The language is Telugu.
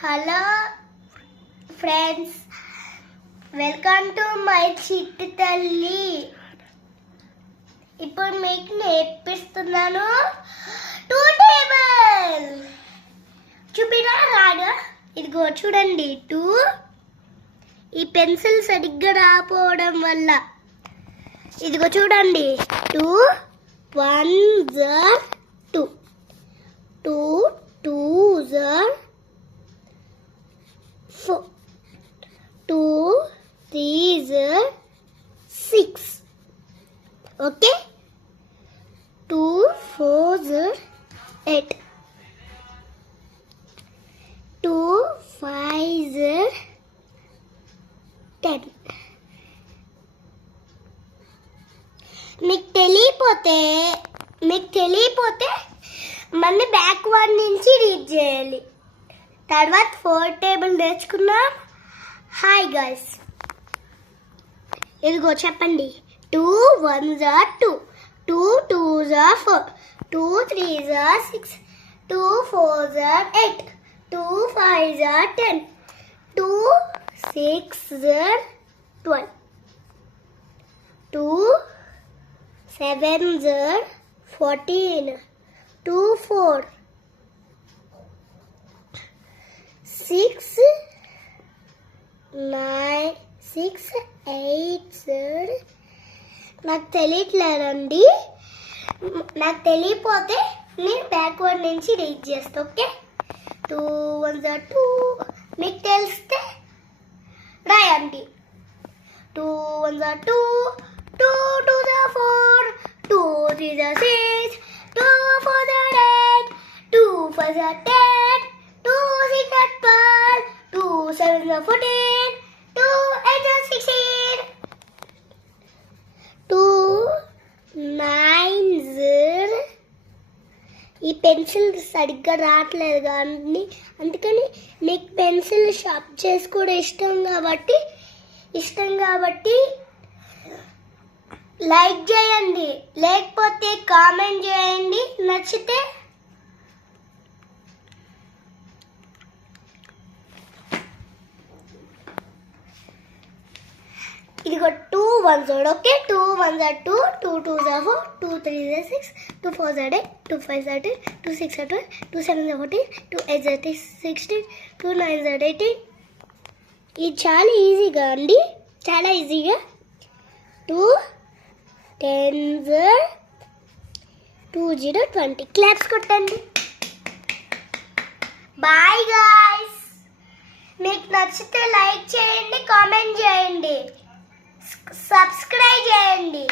Hello friends, welcome to my చిట్టి తల్లి. ఇప్పుడు మీకు నేర్పిస్తున్నాను టూ టేబుల్. చూపినా రాగా? ఇదిగో చూడండి. టూ ఈ పెన్సిల్ సరిగ్గా రాపోవడం వల్ల ఇదిగో చూడండి. టూ వన్ జర్ టూ, టూ టూ జర్ four, two threes are six. Okay, two fours are eight, two fives are 10. మీకు తెలియపోతే మళ్ళీ బ్యాక్వర్డ్ నుంచి రీడ్ చేయాలి. తర్వాత 4 టేబుల్ నేర్చుకున్నాం. హాయ్ గైస్, ఇదిగో చెప్పండి. 2 1s are 2, 2 2s are 4, 2 3s are 6, 2 4s are 8, 2 5s are 10, 2 6s are 12, 2 7s are 14, 2 4 6 9 6 8 నాకు తెలియట్లేదండి. నాకు తెలియపోతే నేను బ్యాక్వర్డ్ నుంచి రీడ్ చేస్తా. Okay, 2 1s are 2. మీకు తెలిస్తే రాయండి. 2 1s are 2, 2 2s are 4, 2 3s are 6, 2 4s are 8, 2 5s are 10, 2 6 are 12, 2 7 are 14, 2 8 are 16, 2 9s. ఈ పెన్సిల్ సరిగ్గా రావట్లేదు కానీ అందుకని మీకు పెన్సిల్ షార్ప్ చేసి కూడా ఇష్టం కాబట్టి లైక్ చేయండి, లేకపోతే కామెంట్ చేయండి. నచ్చితే ఇదిగో 2 1s are okay. 2 1s are 2, 2 2s are 4, 2 3s are 6, 2 4s are 8, 2 5s are 10, 2 6 are 12, 2 7s are 14, 2 8s are 16, 2 9s are 18. ఇది చాలా ఈజీగా అండి, చాలా ఈజీగా. 2 10s are 2 0 20. క్లాప్స్ కొట్టండి. Bye guys. మీకు నచ్చితే లైక్ చేయండి, కామెంట్ చేయండి, సబ్స్క్రైబ్ చేయండి.